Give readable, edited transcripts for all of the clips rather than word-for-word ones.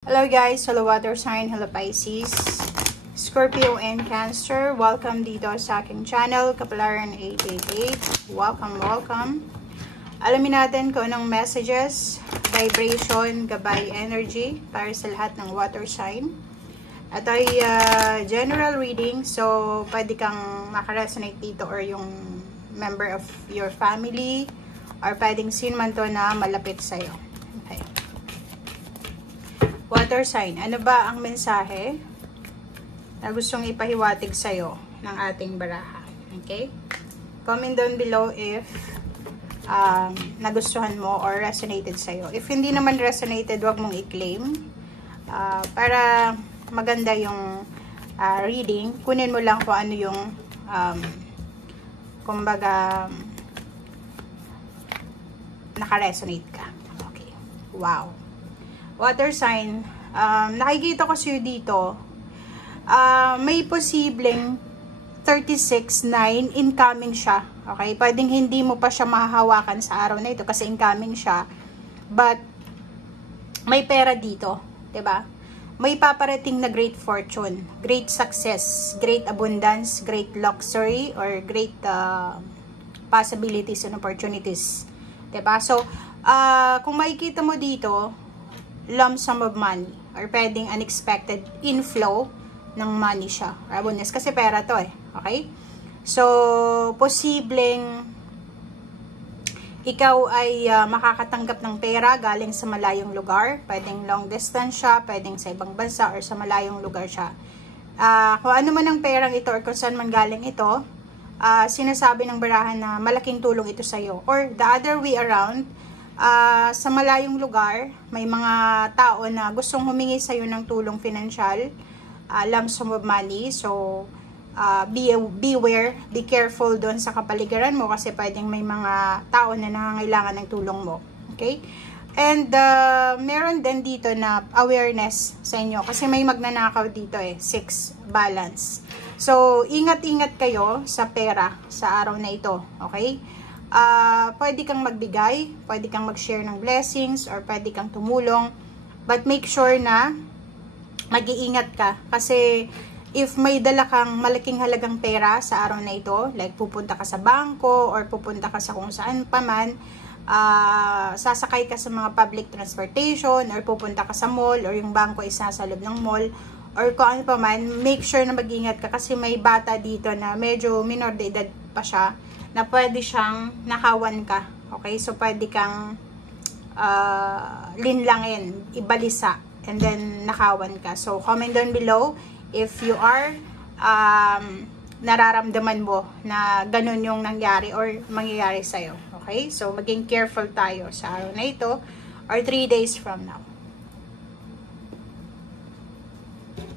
Hello guys, hello water sign, hello Pisces, Scorpio and Cancer. Welcome dito sa aking channel, Kapalaran 888. Welcome. Alamin natin kung anong messages, vibration, gabay, energy para sa lahat ng water sign. Ito ay general reading, so pwede kang makaresonate dito or yung member of your family or pwedeng sino man to na malapit sa'yo. Okay. Water sign, ano ba ang mensahe na gustong ipahiwatig sa'yo ng ating baraha? Okay? Comment down below if nagustuhan mo or resonated sa'yo. If hindi naman resonated, wag mong i-claim. Para maganda yung reading, kunin mo lang kung ano yung kumbaga naka-resonate ka. Okay. Wow. Water sign, nakikita ko sa'yo dito, may posibleng 36-9 incoming siya. Okay? Pwedeng hindi mo pa siya mahahawakan sa araw na ito kasi incoming siya. But, may pera dito. 'Di ba? May paparating na great fortune, great success, great abundance, great luxury, or great possibilities and opportunities. 'Di ba? So, kung makikita mo dito, lump sum of money or pwedeng unexpected inflow ng money siya. Abundance kasi pera to eh. Okay? So, posibleng ikaw ay makakatanggap ng pera galing sa malayong lugar. Pwedeng long distance siya, pwedeng sa ibang bansa or sa malayong lugar siya. Kung ano man ang perang ito or kung saan man galing ito, sinasabi ng barahan na malaking tulong ito sa'yo. Or the other way around, sa malayong lugar, may mga tao na gustong humingi sa'yo ng tulong financial, lump sum of money. So, beware, be careful doon sa kapaligiran mo kasi pwedeng may mga tao na nangangailangan ng tulong mo. Okay? And, meron din dito na awareness sa inyo kasi may magnanakaw dito eh, 6 balance. So, ingat-ingat kayo sa pera sa araw na ito. Okay? Pwede kang magbigay, pwede kang mag-share ng blessings, or pwede kang tumulong. But make sure na mag-iingat ka. Kasi if may dala kang malaking halagang pera sa araw na ito, like pupunta ka sa bangko, or pupunta ka sa kung saan pa man, sasakay ka sa mga public transportation, or pupunta ka sa mall, or yung bangko is nasa loob ng mall, or kung ano pa man, make sure na mag-ingat ka kasi may bata dito na medyo minor de edad pa siya, na pwede siyang nakawan ka. Okay? So, pwede kang linlangin, ibalisa, and then nakawan ka. So, comment down below if you are nararamdaman mo na ganun yung nangyari or mangyayari sa'yo. Okay? So, maging careful tayo sa araw na ito or 3 days from now.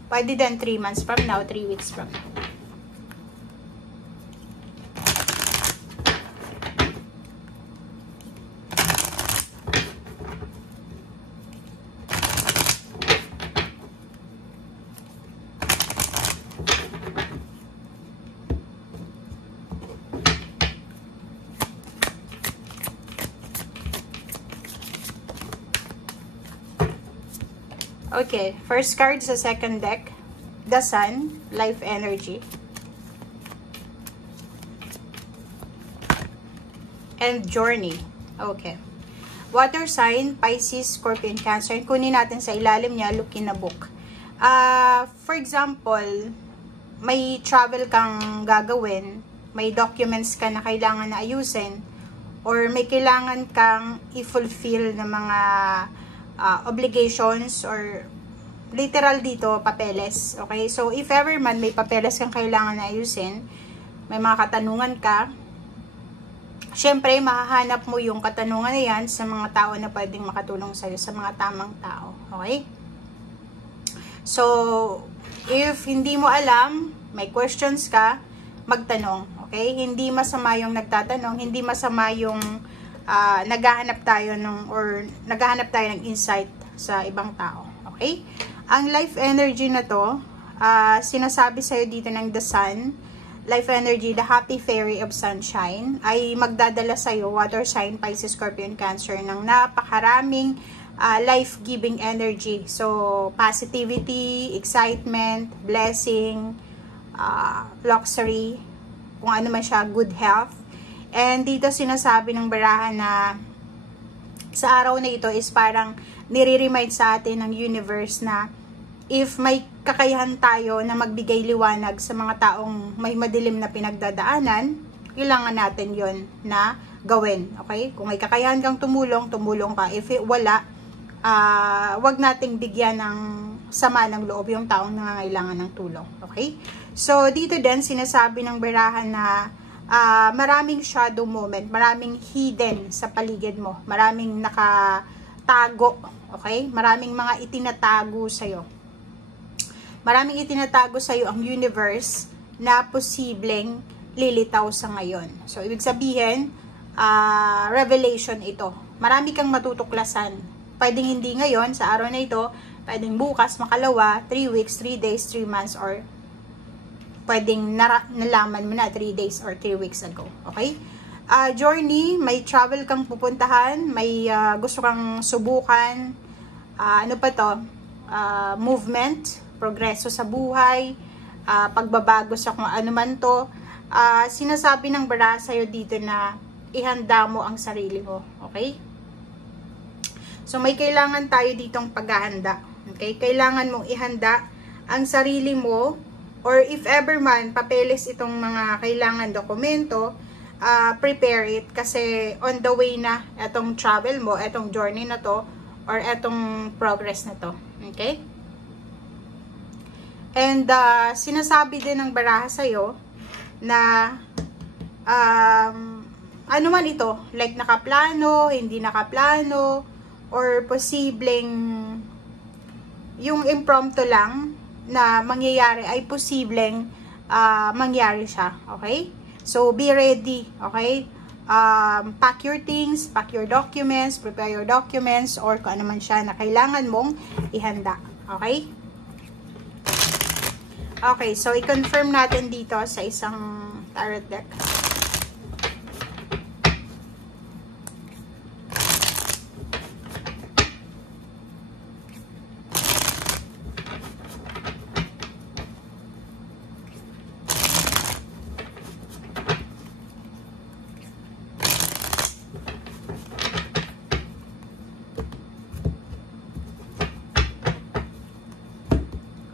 Pwede din 3 months from now, 3 weeks from now. Okay, first card sa second deck, the Sun, life energy. And journey. Okay. Water sign, Pisces, Scorpio, Cancer. Kunin natin sa ilalim niya, look in a book. For example, may travel kang gagawin, may documents ka na kailangan na ayusin, or may kailangan kang i-fulfill na mga obligations or literal dito, papeles. Okay? So, if ever man may papeles kang kailangan na ayusin, may mga katanungan ka, syempre, mahahanap mo yung katanungan na yan sa mga tao na pwedeng makatulong sa'yo, sa mga tamang tao. Okay? So, if hindi mo alam, may questions ka, magtanong. Okay? Hindi masama yung nagtatanong, hindi masama yung naghahanap tayo ng insight sa ibang tao. Okay? Ang life energy na to, sinasabi sa'yo dito ng the Sun, life energy, the happy fairy of sunshine, ay magdadala sa'yo, water sign, Pisces, Scorpio, Cancer, ng napakaraming life-giving energy. So, positivity, excitement, blessing, luxury, kung ano man siya, good health. And dito sinasabi ng barahan na sa araw na ito is parang nire-remind sa atin ng universe na if may kakayahan tayo na magbigay liwanag sa mga taong may madilim na pinagdadaanan, kailangan natin yon na gawin. Okay? Kung may kakayahan kang tumulong, tumulong ka. If wala, wag nating bigyan ng sama ng loob yung taong nangangailangan ng tulong. Okay? So, dito din sinasabi ng barahan na maraming shadow moment, maraming hidden sa paligid mo, maraming nakatago. Okay? Maraming mga itinatago sa'yo. Maraming itinatago sa'yo ang universe na posibleng lilitaw sa ngayon. So, ibig sabihin, revelation ito. Marami kang matutuklasan. Pwedeng hindi ngayon, sa araw na ito, pwedeng bukas, makalawa, 3 weeks, 3 days, 3 months, or pwedeng nalaman mo na 3 days or 3 weeks ago. Okay? Journey, may travel kang pupuntahan, may gusto kang subukan, ano pa to? Movement, progreso sa buhay, pagbabago sa kung ano man to. Sinasabi ng bara sa'yo dito na ihanda mo ang sarili mo. Okay? So, may kailangan tayo ditong paghahanda. Okay? Kailangan mong ihanda ang sarili mo, or if ever man, papeles itong mga kailangan dokumento, prepare it kasi on the way na etong travel mo, etong journey na to, or etong progress na to. Okay? And sinasabi din ng baraha sa'yo na ano man ito, like nakaplano, hindi nakaplano, or posibleng yung impromptu lang na mangyayari ay posibleng mangyari siya. Okay? So, be ready. Okay? Pack your things, pack your documents, prepare your documents, or kung ano man siya na kailangan mong ihanda. Okay? Okay, so i-confirm natin dito sa isang tarot deck.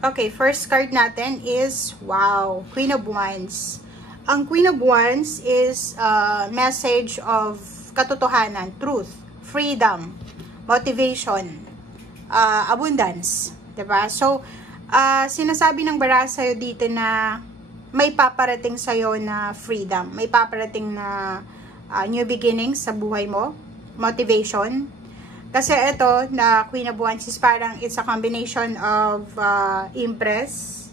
Okay, first card natin is, wow, Queen of Wands. Ang Queen of Wands is message of katotohanan, truth, freedom, motivation, abundance. Diba? So, sinasabi ng baraha sa'yo dito na may paparating sa'yo na freedom. May paparating na new beginnings sa buhay mo, motivation. Kasi ito, na Queen of Wands is parang it's a combination of Empress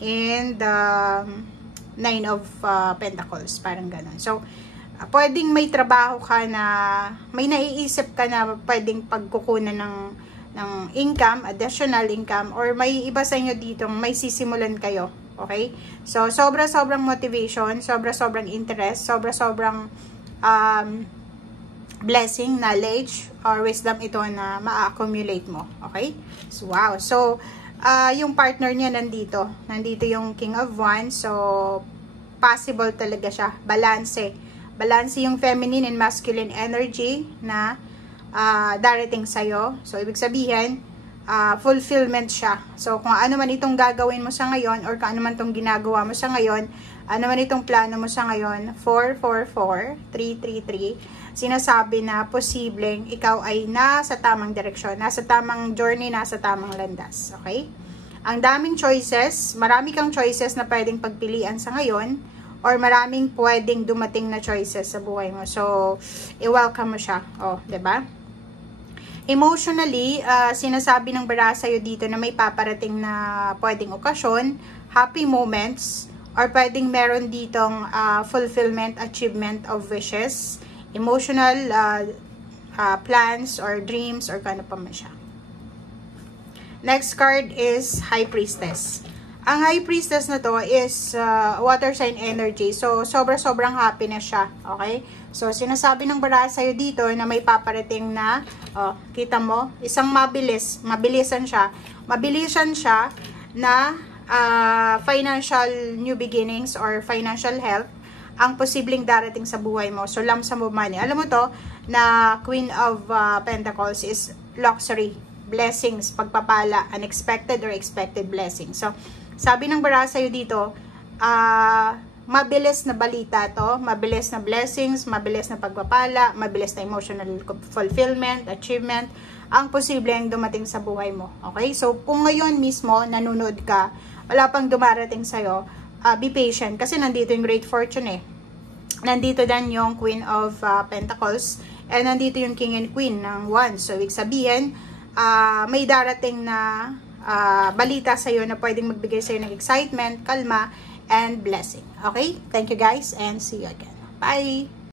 and Nine of Pentacles. Parang ganun. So, pwedeng may trabaho ka na, may naiisip ka na pwedeng pagkukunan ng income, additional income, or may iba sa inyo dito, may sisimulan kayo. Okay? So, sobra-sobrang motivation, sobra-sobrang interest, sobra-sobrang blessing, knowledge, or wisdom ito na ma-accumulate mo. Okay? So, wow. So, yung partner niya nandito. Nandito yung King of Wands. So, possible talaga siya. Balance. Balance yung feminine and masculine energy na darating sa'yo. So, ibig sabihin, fulfillment siya. So, kung ano man itong gagawin mo sa ngayon, or kung ano man itong ginagawa mo sa ngayon, ano man itong plano mo sa ngayon, 444, 333, sinasabi na posibleng ikaw ay nasa tamang direksyon, nasa tamang journey, nasa tamang landas. Okay? Ang daming choices, marami kang choices na pwedeng pagpilian sa ngayon, or maraming pwedeng dumating na choices sa buhay mo. So, i-welcome mo siya. Oh, 'di ba? Emotionally, sinasabi ng baraha sa'yo dito na may paparating na pwedeng okasyon, happy moments, or pwedeng meron ditong fulfillment, achievement of wishes, emotional plans or dreams, or kano pa man siya. Next card is High Priestess. Ang High Priestess na to is water sign energy. So, sobrang happiness siya. Okay? So, sinasabi ng baraha sa'yo dito na may paparating na, kita mo, isang mabilisan siya. Mabilisan siya na financial new beginnings or financial health ang posibleng darating sa buhay mo. So, lump sum of money. Alam mo to, na Queen of Pentacles is luxury, blessings, pagpapala, unexpected or expected blessings. So, sabi ng baraha sa'yo dito, mabilis na balita to, mabilis na blessings, mabilis na pagpapala, mabilis na emotional fulfillment, achievement, ang posibleng dumating sa buhay mo. Okay? So, kung ngayon mismo, nanonood ka, wala pang dumarating sa'yo, be patient, kasi nandito yung Great Fortune eh. Nandito din yung Queen of Pentacles, and nandito yung King and Queen ng Wands. So, ibig sabihin, may darating na balita sa'yo na pwedeng magbigay sa'yo ng excitement, kalma, and blessing. Okay? Thank you guys, and see you again. Bye!